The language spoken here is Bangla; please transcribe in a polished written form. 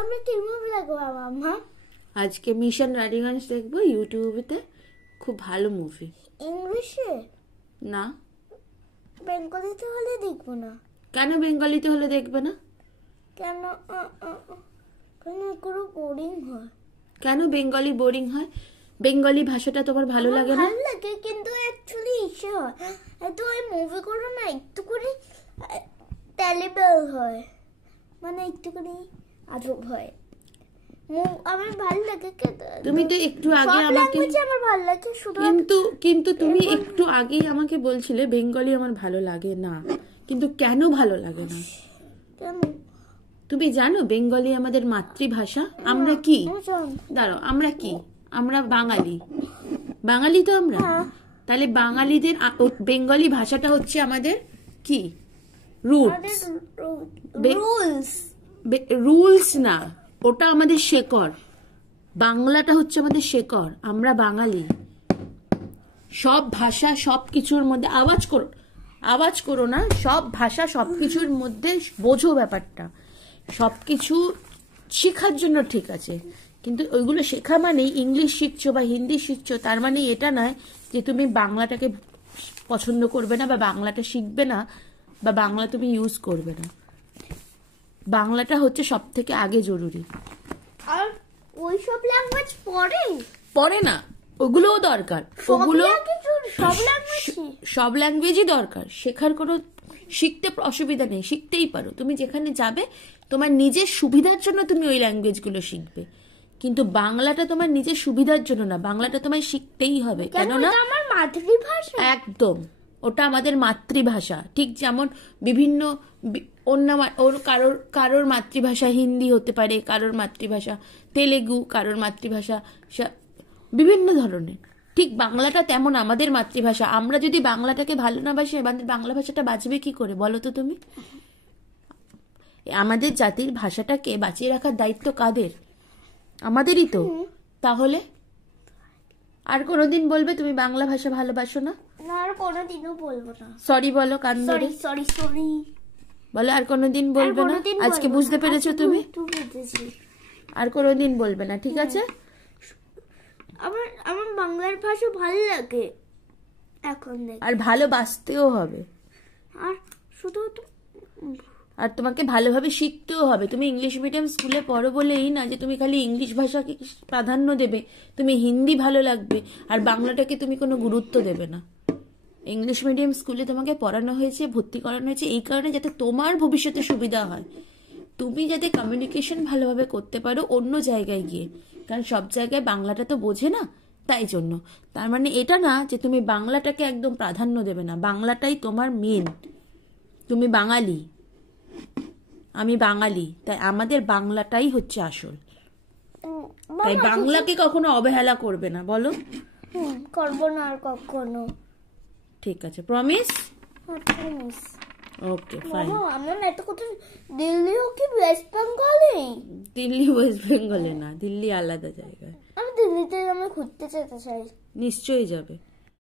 আমরা কি মুভি দেখবো মামা? আজকে মিশন রানীগঞ্জ দেখবো ইউটিউবেতে, খুব ভালো মুভি। ইংলিশে না, বেঙ্গলিতে হলে দেখবো না। কেন বেঙ্গলিতে হলে দেখবে না? কেন কেন পুরো বোরিং হয়। কেন বেঙ্গলি বোরিং হয়? বেঙ্গলি ভাষাটা তোমার ভালো লাগে না? ভালো লাগে, কিন্তু অ্যাকচুয়ালি ইচ্ছে হয় এত ওই মুভিগুলো না একটু করে টেলিবেল হয়, মানে একটু করে আজব হয়। আমার ভালো লাগে। তুমি তো একটু আগে আমাকে আমার ভালো লাগে শুধু, কিন্তু তুমি একটু আগেই আমাকে বলছিলে বেঙ্গলি আমার ভালো লাগে না, কিন্তু কেন ভালো লাগে না? কেন? তুমি জানো বেঙ্গলি আমাদের মাতৃভাষা। আমরা কি, দাঁড়াও, আমরা কি? আমরা বাঙালি। বাঙালি তো আমরা। তাহলে বাঙালিদের বেঙ্গলি ভাষাটা হচ্ছে আমাদের কি? রুটস। রুলস না, ওটা আমাদের শেকড়। বাংলাটা হচ্ছে আমাদের শেকড়। আমরা বাঙালি। সব ভাষা সব কিছুর মধ্যে আওয়াজ করো না। সব ভাষা সব কিছুর মধ্যে বোঝো ব্যাপারটা। সবকিছু শেখার জন্য ঠিক আছে, কিন্তু ওইগুলো শেখা মানেই ইংলিশ শিখছো বা হিন্দি শিখছো তার মানে এটা নয় যে তুমি বাংলাটাকে পছন্দ করবে না বা বাংলাটা শিখবে না বা বাংলা তুমি ইউজ করবে না। বাংলাটা হচ্ছে সব থেকে আগে জরুরি। আর ওইসব ল্যাঙ্গুয়েজ পড়ে না, ওগুলোও দরকার। ওগুলো সব ল্যাঙ্গুয়েজই দরকার। শেখার কোনো শিখতে অসুবিধা নেই, শিখতেই পারো। তুমি যেখানে যাবে তোমার নিজের সুবিধার জন্য তুমি ওই ল্যাঙ্গুয়েজগুলো শিখবে, কিন্তু বাংলাটা তোমার নিজের সুবিধার জন্য না। বাংলাটা তোমায় শিখতেই হবে, কেননা আমার মাতৃভাষা। একদম, ওটা আমাদের মাতৃভাষা। ঠিক যেমন বিভিন্ন অন্য কারোর মাতৃভাষা হিন্দি হতে পারে, কারোর মাতৃভাষা তেলেগু, কারোর মাতৃভাষা বিভিন্ন ধরনের। ঠিক বাংলাটা তেমন আমাদের মাতৃভাষা। আমরা যদি বাংলাটাকে ভালো না বাসি, আমাদের বাংলা ভাষাটা বাঁচবে কি করে বলো তো তুমি? আমাদের জাতির ভাষাটাকে বাঁচিয়ে রাখার দায়িত্ব কাদের? আমাদেরই তো। তাহলে আর কোনোদিন বলবে তুমি বাংলা ভাষা ভালোবাসো না? না, আর কোনোদিনও বলবো না। সরি বলো কান ধরে। সরি বলো আর কোনোদিন বলবে না। আজকে বুঝতে পেরেছো তুমি? আর কোনোদিন বলবে না, ঠিক আছে? আমার বাংলার ভাষা ভালো লাগে এখন, আর ভালোবাসতেও হবে। আর শুধু আর তোমাকে ভালোভাবে শিখতেও হবে। তুমি ইংলিশ মিডিয়াম স্কুলে পড়ো বলেই না যে তুমি খালি ইংলিশ ভাষাকে প্রাধান্য দেবে, তুমি হিন্দি ভালো লাগবে আর বাংলাটাকে তুমি কোনো গুরুত্ব দেবে না। ইংলিশ মিডিয়াম স্কুলে তোমাকে পড়ানো হয়েছে, ভর্তি করানো হয়েছে এই কারণে যাতে তোমার ভবিষ্যতে সুবিধা হয়, তুমি যাতে কমিউনিকেশন ভালোভাবে করতে পারো অন্য জায়গায় গিয়ে। কারণ সব জায়গায় বাংলাটা তো বোঝে না, তাই জন্য। তার মানে এটা না যে তুমি বাংলাটাকে একদম প্রাধান্য দেবে না, বাংলাটাই তোমার মেন। তুমি বাঙালি, আমি বাঙালি, তাই আমাদের বাংলাটাই হচ্ছে আসল। তাই বাংলাকে কখনো অবহেলা করবে না, বলো? করবো না আর কখনো। ঠিক আছে, প্রমিস? Okay fine. আমার এত কথা। দিল্লিও কি ওয়েস্ট বেঙ্গলে? দিল্লি ওয়েস্ট বেঙ্গলে না, দিল্লি আলাদা জায়গায়। আমি দিল্লিতে ঘুরতে যেতে চাই। নিশ্চয়ই যাবে।